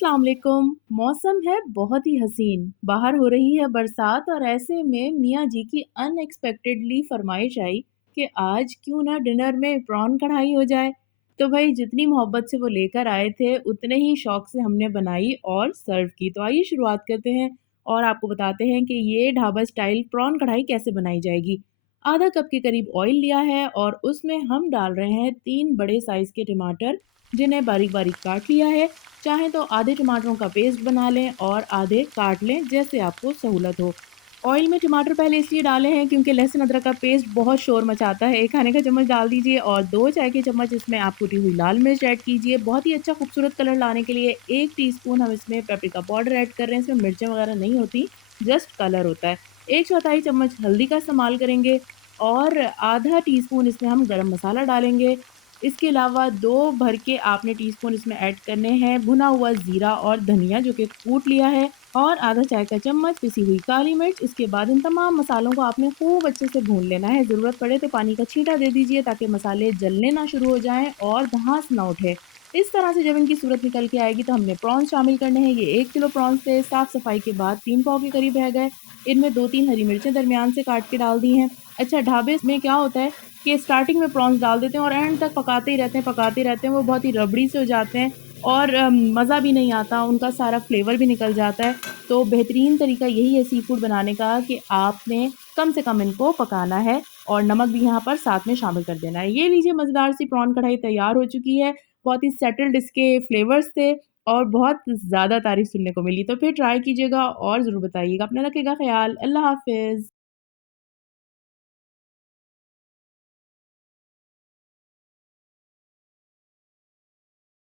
अस्सलाम वालेकुम। मौसम है बहुत ही हसीन, बाहर हो रही है बरसात और ऐसे में मियाँ जी की अनएक्सपेक्टेडली फरमाइश आई कि आज क्यों ना डिनर में प्रॉन कढ़ाई हो जाए। तो भाई जितनी मोहब्बत से वो लेकर आए थे उतने ही शौक से हमने बनाई और सर्व की। तो आइए शुरुआत करते हैं और आपको बताते हैं कि ये ढाबा स्टाइल प्रॉन कढ़ाई कैसे बनाई जाएगी। आधा कप के करीब ऑयल लिया है और उसमें हम डाल रहे हैं 3 बड़े साइज़ के टमाटर जिन्हें बारीक-बारीक काट लिया है। चाहें तो आधे टमाटरों का पेस्ट बना लें और आधे काट लें जैसे आपको सहूलत हो। ऑयल में टमाटर पहले इसलिए डाले हैं क्योंकि लहसुन अदरक का पेस्ट बहुत शोर मचाता है। 1 खाने का चम्मच डाल दीजिए और 2 चाय के चम्मच इसमें आप कुटी हुई लाल मिर्च ऐड कीजिए। बहुत ही अच्छा खूबसूरत कलर लाने के लिए 1 टीस्पून हम इसमें पेपरिका पाउडर ऐड कर रहे हैं। इसमें मिर्चें वगैरह नहीं होती, जस्ट कलर होता है। 1 चौथाई चम्मच हल्दी का इस्तेमाल करेंगे और आधा टीस्पून इसमें हम गरम मसाला डालेंगे। इसके अलावा 2 भर के आपने टीस्पून इसमें ऐड करने हैं भुना हुआ ज़ीरा और धनिया जो कि कूट लिया है और आधा चाय का चम्मच पिसी हुई काली मिर्च। इसके बाद इन तमाम मसालों को आपने खूब अच्छे से भून लेना है। ज़रूरत पड़े तो पानी का छींटा दे दीजिए ताकि मसाले जलने ना शुरू हो जाएँ और धँस ना उठे। इस तरह से जब इनकी सूरत निकल के आएगी तो हमने प्रॉन्स शामिल करने हैं। ये 1 किलो प्रॉन्स थे, साफ-सफाई के बाद 3 पाव के करीब रह गए। इनमें 2-3 हरी मिर्चें दरमियान से काट के डाल दी हैं। अच्छा, ढाबे में क्या होता है कि स्टार्टिंग में प्रॉन्स डाल देते हैं और एंड तक पकाते ही रहते हैं, वो बहुत ही रबड़ी से हो जाते हैं और मज़ा भी नहीं आता, उनका सारा फ्लेवर भी निकल जाता है। तो बेहतरीन तरीका यही है सी फूड बनाने का कि आपने कम से कम इनको पकाना है और नमक भी यहाँ पर साथ में शामिल कर देना है। ये लीजिए मज़ेदार सी प्रॉन कढ़ाई तैयार हो चुकी है। बहुत ही सेटल्ड इसके फ्लेवर्स थे और बहुत ज़्यादा तारीफ़ सुनने को मिली। तो फिर ट्राई कीजिएगा और ज़रूर बताइएगा। अपना रखिएगा ख़्याल। अल्लाह हाफ़िज़।